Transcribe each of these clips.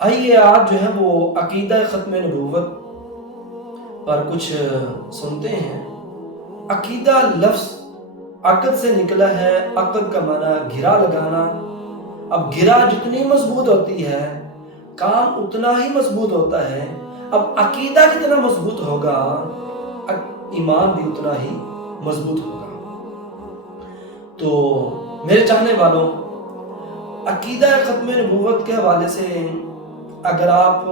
آئیے آج جو ہے وہ عقیدہ ختم نبوت پر کچھ سنتے ہیں۔ عقیدہ لفظ عقد سے نکلا ہے، عقد کا معنی گھرا لگانا۔ اب گھرا جتنی مضبوط ہوتی ہے کام اتنا ہی مضبوط ہوتا ہے۔ اب عقیدہ جتنا مضبوط ہوگا ایمان بھی اتنا ہی مضبوط ہوگا۔ تو میرے چاہنے والوں، عقیدہ ختم نبوت کے حوالے سے اگر آپ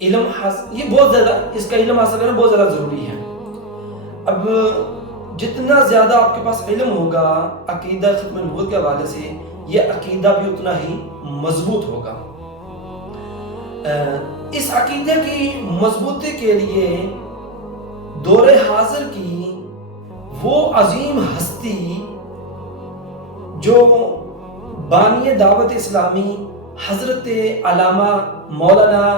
علم حاصل، یہ بہت زیادہ، اس کا علم حاصل کرنا بہت زیادہ ضروری ہے۔ اب جتنا زیادہ آپ کے پاس علم ہوگا عقیدہ ختم نبوت کے حوالے سے، یہ عقیدہ بھی اتنا ہی مضبوط ہوگا۔ اس عقیدے کی مضبوطی کے لیے دور حاضر کی وہ عظیم ہستی جو بانی دعوت اسلامی حضرت علامہ مولانا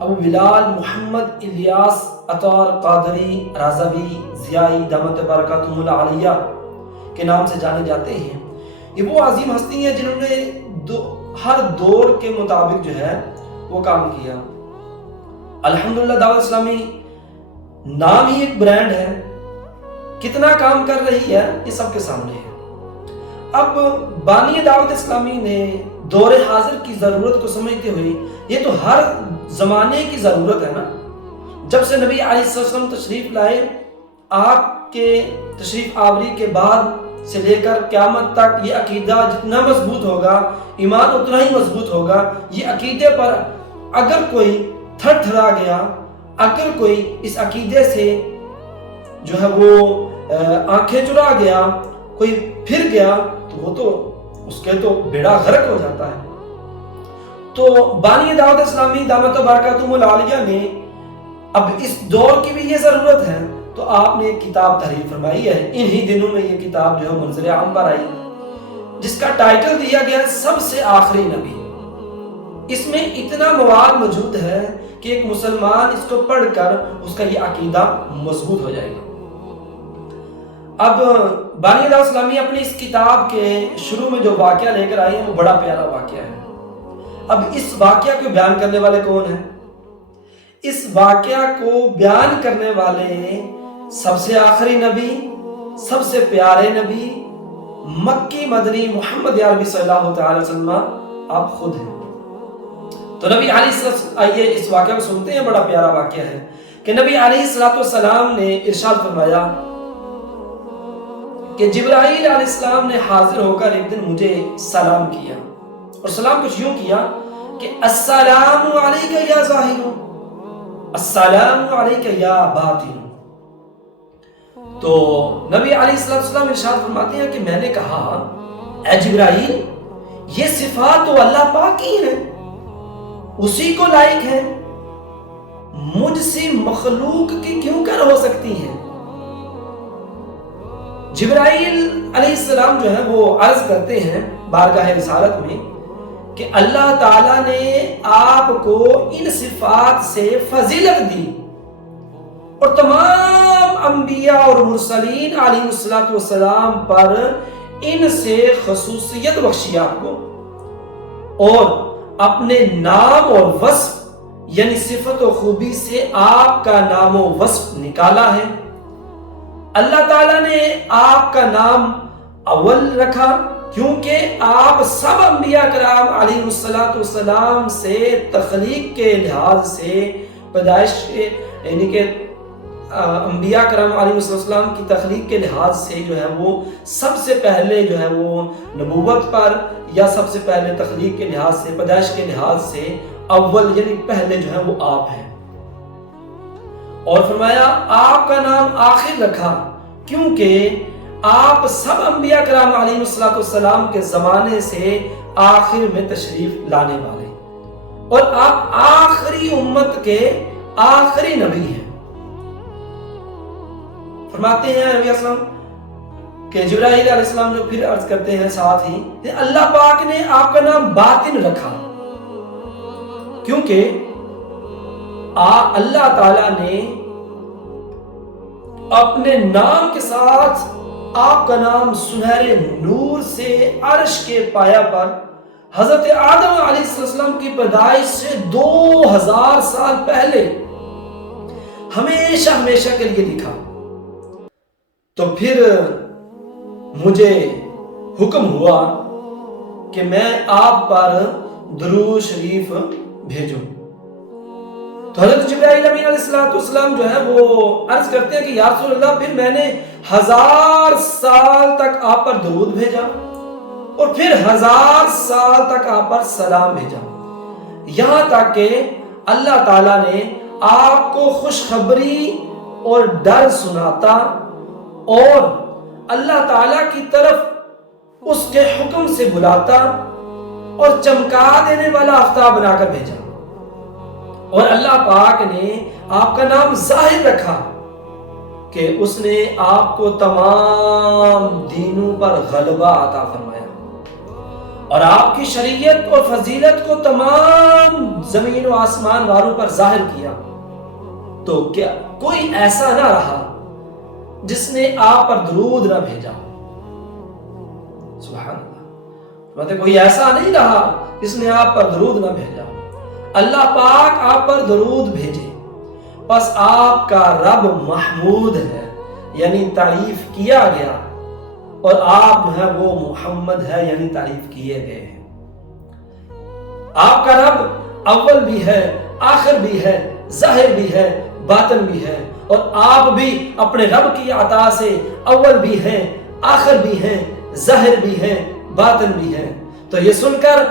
ابو بلال محمد الیاس عطار قادری رضوی ضیائی دامت برکاتہم العالیہ کے نام سے جانے جاتے ہیں، یہ وہ عظیم ہستی ہیں جنہوں نے ہر دور کے مطابق جو ہے وہ کام کیا۔ الحمدللہ دعوت اسلامی نام ہی ایک برانڈ ہے، کتنا کام کر رہی ہے یہ سب کے سامنے ہے۔ اب بانی دعوت اسلامی نے دور حاضر کی ضرورت کو سمجھتے ہوئے، یہ تو ہر زمانے کی ضرورت ہے نا، جب سے نبی علیہ السلام تشریف لائے، آپ کے تشریف آوری کے بعد سے لے کر قیامت تک یہ عقیدہ جتنا مضبوط ہوگا ایمان اتنا ہی مضبوط ہوگا۔ یہ عقیدے پر اگر کوئی تھر تھرا گیا، اگر کوئی اس عقیدے سے جو ہے وہ آنکھیں چرا گیا، کوئی پھر گیا، تو وہ تو اس کے تو بیڑا غرق ہو جاتا ہے۔ تو بانی دعوت اسلامی دامت برکاتہم العالیہ نے اب اس دور کی بھی یہ ضرورت ہے تو آپ نے ایک کتاب تحریر فرمائی ہے۔ انہی دنوں میں یہ کتاب جو ہے منظر عام پر آئی، جس کا ٹائٹل دیا گیا ہے سب سے آخری نبی۔ اس میں اتنا مواد موجود ہے کہ ایک مسلمان اس کو پڑھ کر اس کا یہ عقیدہ مضبوط ہو جائے گا۔ اب بانی دعوت اسلامی اپنی اس کتاب کے شروع میں جو واقعہ لے کر آئی ہے وہ بڑا پیارا واقعہ ہے۔ اب اس واقعہ کو بیان کرنے والے کون ہیں؟ اس واقعہ کو بیان کرنے والے سب سے آخری نبی، سب سے پیارے نبی، مکی مدنی محمد عربی صلی اللہ تعالی وسلم آپ خود ہیں۔ تو نبی علیہ السلام، آئیے اس واقعہ کو سنتے ہیں، بڑا پیارا واقعہ ہے کہ نبی علیہ السلام نے ارشاد فرمایا کہ جبرائیل علیہ السلام نے حاضر ہو کر ایک دن مجھے سلام کیا، اور سلام کچھ یوں کیا کہ السلام علیکہ یا ظاہر، السلام علیکہ یا باطن۔ تو نبی علیہ السلام ارشاد فرماتے ہیں کہ میں نے کہا اے جبرائیل، یہ صفات تو اللہ پاک کی ہیں، اسی کو لائق ہے، مجھ سے مخلوق کی کیوں کر ہو سکتی ہیں؟ جبرائیل علیہ السلام جو ہے وہ عرض کرتے ہیں بارگاہ رسالت میں کہ اللہ تعالیٰ نے آپ کو ان صفات سے فضیلت دی، اور تمام انبیاء اور مرسلین علیہ السلام پر ان سے خصوصیت بخشی آپ کو، اور اپنے نام اور وصف یعنی صفت و خوبی سے آپ کا نام و وصف نکالا ہے۔ اللہ تعالیٰ نے آپ کا نام اول رکھا کیونکہ آپ سب انبیاء کرام علیہ السلام سے تخلیق کے لحاظ سے، پیدائش یعنی کہ انبیاء کرام علیہ السلام کی تخلیق کے لحاظ سے جو ہے وہ سب سے پہلے جو ہے وہ نبوت پر، یا سب سے پہلے تخلیق کے لحاظ سے، پیدائش کے لحاظ سے اول یعنی پہلے جو ہے وہ آپ ہیں۔ اور فرمایا آپ کا نام آخر رکھا کیونکہ آپ سب انبیاء کرام علیہ السلام کے زمانے سے آخر میں تشریف لانے والے، اور آپ آخری امت کے آخری نبی ہیں۔ فرماتے ہیں نبی اسلام کہ جبرائیل علیہ السلام جو پھر عرض کرتے ہیں ساتھ ہی کہ اللہ پاک نے آپ کا نام باطن رکھا کیونکہ اللہ تعالیٰ نے اپنے نام کے ساتھ آپ کا نام سنہرے نور سے عرش کے پایا پر حضرت آدم علیہ السلام کی پیدائش سے 2000 سال پہلے ہمیشہ ہمیشہ کے لیے لکھا. تو پھر مجھے حکم ہوا کہ میں آپ پر درود شریف بھیجوں. تو حضرت جبرائیل امین علیہ السلام جو ہے وہ عرض کرتے ہیں کہ یا رسول اللہ پھر میں نے 1000 سال تک آپ پر درود بھیجا اور پھر 1000 سال تک آپ پر سلام بھیجا، یہاں تک کہ اللہ تعالیٰ نے آپ کو خوشخبری اور ڈر سناتا اور اللہ تعالیٰ کی طرف اس کے حکم سے بلاتا اور چمکا دینے والا آفتاب بنا کر بھیجا. اور اللہ پاک نے آپ کا نام ظاہر رکھا کہ اس نے آپ کو تمام دینوں پر غلبہ عطا فرمایا اور آپ کی شریعت اور فضیلت کو تمام زمین و آسمان والوں پر ظاہر کیا. تو کیا کوئی ایسا نہ رہا جس نے آپ پر درود نہ بھیجا؟ سبحان اللہ. مطلب کوئی ایسا نہیں رہا جس نے آپ پر درود نہ بھیجا. اللہ پاک آپ پر درود بھیجے، بس آپ کا رب محمود ہے، یعنی تعریف کیا گیا، اور آپ جو ہے وہ محمد ہے، یعنی تعریف کیے گئے ہیں. آپ کا رب اول بھی ہے، آخر بھی ہے، ظاہر بھی ہے، باطن بھی ہے، اور آپ بھی اپنے رب کی عطا سے اول بھی ہیں، آخر بھی ہیں، ظاہر بھی ہیں، باطن بھی ہیں. تو یہ سن کر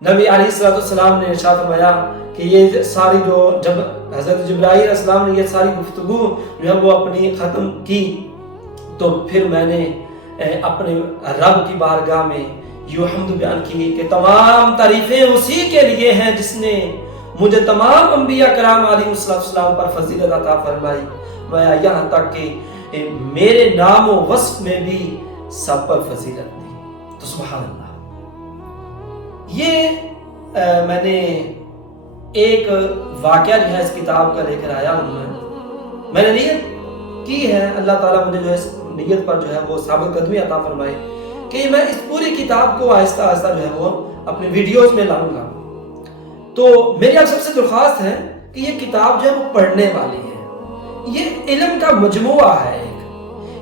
نبی علیہ السلام نے ارشاد فرمایا کہ یہ ساری جو جب حضرت جبرائیل علیہ السلام نے یہ ساری گفتگو جو ہے وہ اپنی ختم کی، تو پھر میں نے اپنے رب کی بارگاہ میں یہ حمد بیان کی کہ تمام تعریفیں اسی کے لیے ہیں جس نے مجھے تمام انبیاء کرام علیہ السلام پر فضیلت عطا فرمائی، میں یہاں تک کہ میرے نام و وصف میں بھی سب پر فضیلت دی. تو سبحان اللہ. یہ میں نے ایک واقعہ جو ہے اس کتاب کا لے کر آیا ہوں. میں نے نیت کی ہے، اللہ تعالیٰ مجھے جو ہے نیت پر جو ہے وہ ثابت قدمی عطا فرمائے کہ میں اس پوری کتاب کو آہستہ آہستہ جو ہے وہ اپنے ویڈیوز میں لاؤں گا. تو میری آپ سب سے درخواست ہے کہ یہ کتاب جو ہے وہ پڑھنے والی ہے. یہ علم کا مجموعہ ہے.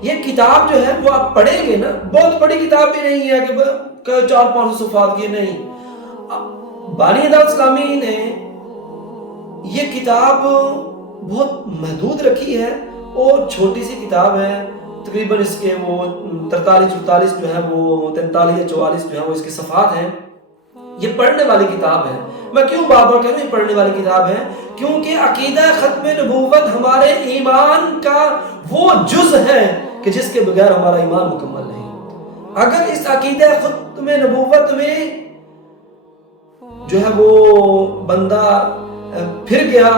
یہ کتاب جو ہے وہ آپ پڑھیں گے نا، بہت بڑی کتاب بھی نہیں ہے کہ 400-500 صفحات کی نہیں. بانی دعوت اسلامی نے یہ کتاب بہت محدود رکھی ہے اور چھوٹی سی کتاب ہے. تقریباً اس کے وہ 43-44 جو ہے وہ 43 یا 44 جو ہے وہ اس کے صفحات ہیں. یہ پڑھنے والی کتاب ہے. میں کیوں بار بار کہہ رہا ہوں یہ پڑھنے والی کتاب ہے؟ کیونکہ عقیدہ ختم نبوت ہمارے ایمان کا وہ جز ہے کہ جس کے بغیر ہمارا ایمان مکمل نہیں. اگر اس عقیدہ ختم نبوت میں جو ہے وہ بندہ پھر گیا،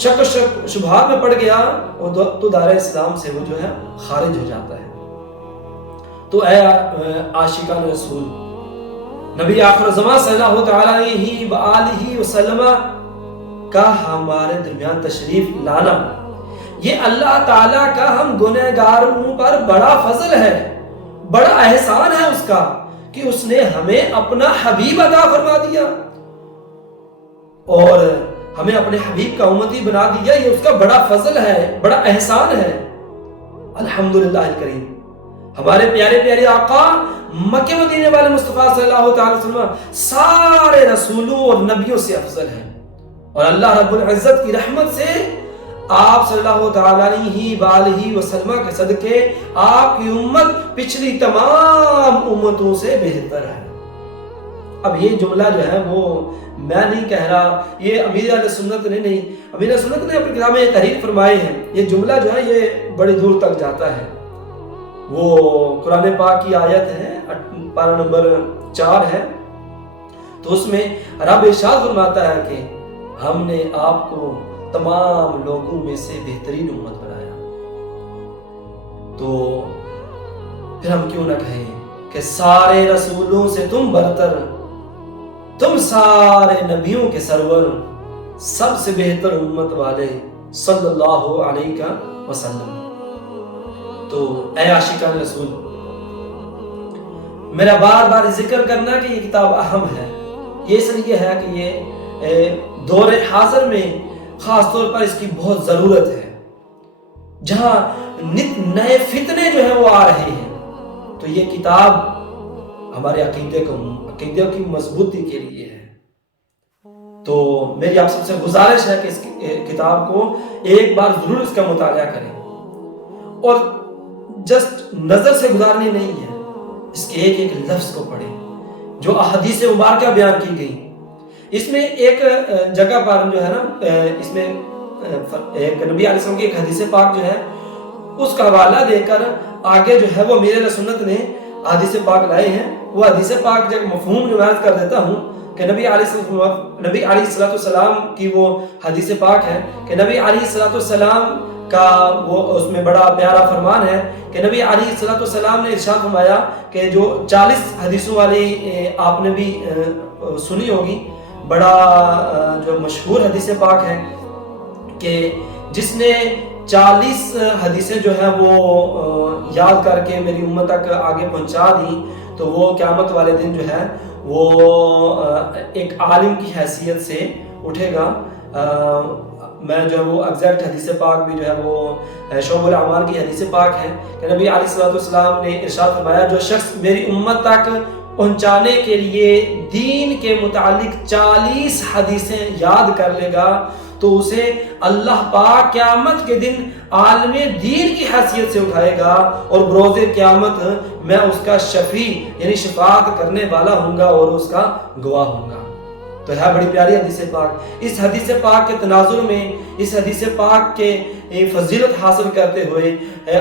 شک شبہات میں پڑ گیا، تو دائرہ اسلام سے وہ جو ہے خارج ہو جاتا ہے. تو اے عاشقان رسول، نبی آخر زمان صلی اللہ تعالیٰ علیہ وآلہ وسلم کا ہمارے درمیان تشریف لانا یہ اللہ تعالیٰ کا ہم گنہگاروں پر بڑا فضل ہے، بڑا احسان ہے اس کا کہ اس نے ہمیں اپنا حبیب عطا فرما دیا اور ہمیں اپنے حبیب کا امتی بنا دیا. یہ اس کا بڑا فضل ہے، بڑا احسان ہے. الحمدللہ الکریم. ہمارے پیارے پیارے آقا مکہ مدینے والے مصطفیٰ صلی اللہ تعالی وسلم سارے رسولوں اور نبیوں سے افضل ہیں، اور اللہ رب العزت کی رحمت سے آپ صلی اللہ تعالی علیہ وآلہ وسلم کے صدقے آپ کی امت پچھلی تمام امتوں سے بہتر ہے. اب یہ جملہ جو ہے وہ میں نہیں کہہ رہا، یہ امیر اہل سنت نے نہیں، امیر اہل سنت نے اپنی کتاب میں تحریر فرمائے ہیں. یہ جملہ جو ہے یہ بڑی دور تک جاتا ہے. وہ قرآن پاک کی آیت ہے، پارہ نمبر 4 ہے، تو اس میں رب ارشاد فرماتا ہے کہ ہم نے آپ کو تمام لوگوں میں سے بہترین امت بنایا. تو پھر ہم کیوں نہ کہیں کہ سارے رسولوں سے تم برتر، تم سارے نبیوں کے سرور، سب سے بہتر امت والے صلی اللہ علیہ وسلم. تو اے عاشقان رسول، میرا بار بار ذکر کرنا کہ یہ کتاب اہم ہے، یہ اس لیے ہے کہ یہ دور حاضر میں خاص طور پر اس کی بہت ضرورت ہے، جہاں نت نئے فتنے جو ہیں وہ آ رہے ہیں۔ تو یہ کتاب ہمارے عقیدے کی مضبوطی کے لیے ہے۔ تو میری آپ سب سے گزارش ہے کہ اس کتاب کو ایک بار ضرور اس کا مطالعہ کریں، اور جسٹ نظر سے گزارنی نہیں ہے، اس کے ایک ایک لفظ کو پڑھیں جو احادیث مبارکہ بیان کی گئی۔ اس میں ایک جگہ پر جو ہے نا، اس میں ایک نبی علیہ السلام کی ایک حدیث پاک جو ہے اس کا حوالہ دے کر آگے جو ہے وہ امیر اہل سنت نے حدیث پاک لائے ہیں۔ وہ حدیث پاک جب مفہوم روایت کر دیتا ہوں کہ نبی علیہ السلام کی وہ حدیث پاک ہے کہ نبی علیہ السلام کا وہ اس میں بڑا پیارا فرمان ہے کہ نبی علیہ السلام نے ارشاد فرمایا کہ جو 40 حدیثوں والی آپ نے بھی سنی ہوگی، بڑا جو مشہور حدیث پاک ہے کہ جس نے 40 حدیثیں جو ہیں وہ یاد کر کے میری امت تک آگے پہنچا دی تو وہ قیامت والے دن جو ہے وہ ایک عالم کی حیثیت سے اٹھے گا۔ میں جو ہے وہ ایگزیکٹ حدیث پاک بھی جو ہے وہ شعب الاعمال کی حدیث پاک ہے کہ نبی علیہ السلام نے ارشاد فرمایا جو شخص میری امت تک پہنچانے کے لیے دین کے متعلق 40 حدیثیں یاد کر لے گا تو اسے اللہ پاک قیامت کے دن عالم دین کی حیثیت سے اٹھائے گا، اور بروز قیامت میں اس کا شفیع یعنی شفاعت کرنے والا ہوں گا اور اس کا گواہ ہوں گا۔ تو ہے بڑی پیاری حدیث پاک۔ اس حدیث پاک کے تناظر میں اس حدیث پاک کے فضیلت حاصل کرتے ہوئے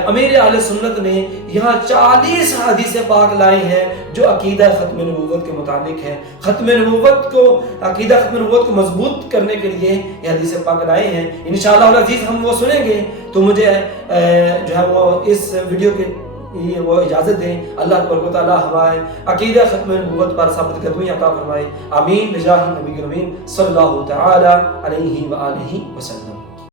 امیر اہل سنت نے یہاں 40 حدیث پاک لائے ہیں جو عقیدہ ختم نبوت کے متعلق ہے۔ عقیدہ ختم نبوت کو مضبوط کرنے کے لیے یہ حدیث پاک لائے ہیں۔ انشاءاللہ العزیز ہم وہ سنیں گے تو مجھے جو ہے وہ اس ویڈیو کے وہ اجازت دیں۔ اللہ تبارک و تعالی ہمارے عقیدہ ختم نبوت پر ثابت قدمی عطا فرمائے، آمین بجاہ نبی کریم صلی اللہ تعالی علیہ وآلہ وسلم۔